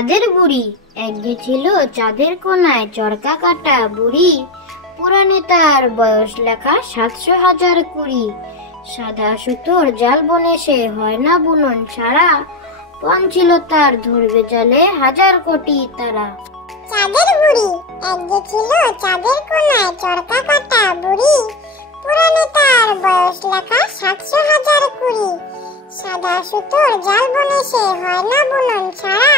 চাঁদের বুড়ি। একদিন ছিল চাঁদের কোনায় চরকা কাটা বুড়ি। পুরাণে তার বয়স লেখা ৭০০,০২০। সাদা সুতোর জাল বনে সে হয় না বুনন ছাড়া। পণ ছিল তার ধরবে জালে ১,০০০,০০,০০০ তারা। চাঁদের বুড়ি। একদিন ছিল চাঁদের কোনায় চরকা কাটা বুড়ি। পুরাণে তার বয়স লেখা ৭০০,০২০। সাদা সুতোর জাল বনে সে হয় না বুনন ছাড়া।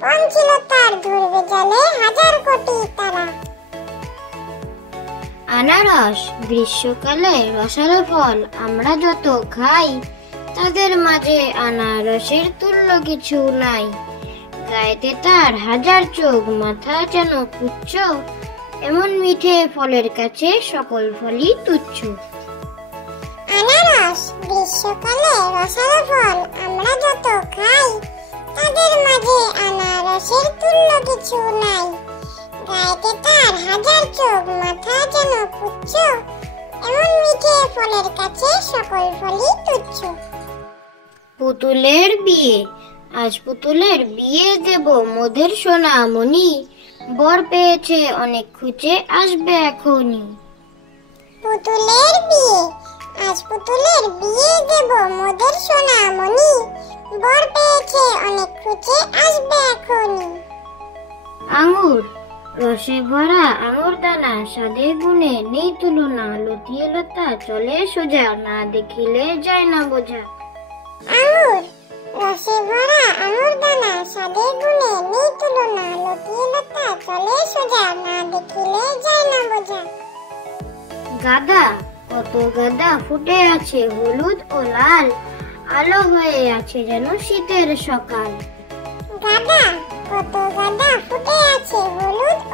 পণ ছিল তার ধরবে জালে ১,০০০,০০,০০০ তারা। আনারস। গ্রীষ্মকালে রসালো ফল আমরা যত খাই, তাদের মাঝে আনারসের তুল্য কিছু নাই। গায়েতে তার ১,০০০ চোখ, মাথা যেন পুচ্ছ। এমন মিঠে ফলের কাছে সকল ফলই তুচ্ছ। আনারস। গ্রীষ্মকালে রসালো ফল আমরা যত খাই, তাদের মাঝে আনারসের তুল্য কিছু নাই। গায়েতে তার ১,০০০ চোখ, মাথা যেন পুচ্ছ। এমন মিঠে ফলের কাছে সকল ফলই তুচ্ছ। পুতুলের বিয়ে। আজ পুতুলের বিয়ে দেব মোদের সোনামণি। বর পেয়েছে অনেক খুঁজে, আসবে এখনই। পুতুলের বিয়ে। আজ পুতুলের বিয়ে দেব মোদের সোনামণি। বর পেয়েছে অনেক খুঁজে, আসবে এখনই। আঙ্গুর। রসে ভরা আঙ্গুর দানা, স্বাদে গুণে নেই তুলনা। লতিয়ে লতা চলে সোজা, না দেখিলে যায় না বোঝা। আঙ্গুর। রসে ভরা আঙ্গুর দানা, স্বাদে গুণে নেই তুলনা। লতিয়ে লতা চলে সোজা, না দেখিলে যায় না বোঝা। গাঁদা। কত গাঁদা ফুটে আছে হলুদ ও লাল। আলো হয়ে আছে যেন শীতের সকাল। গাঁদা। কত গাঁদা ফুটে আছে হলুদ ও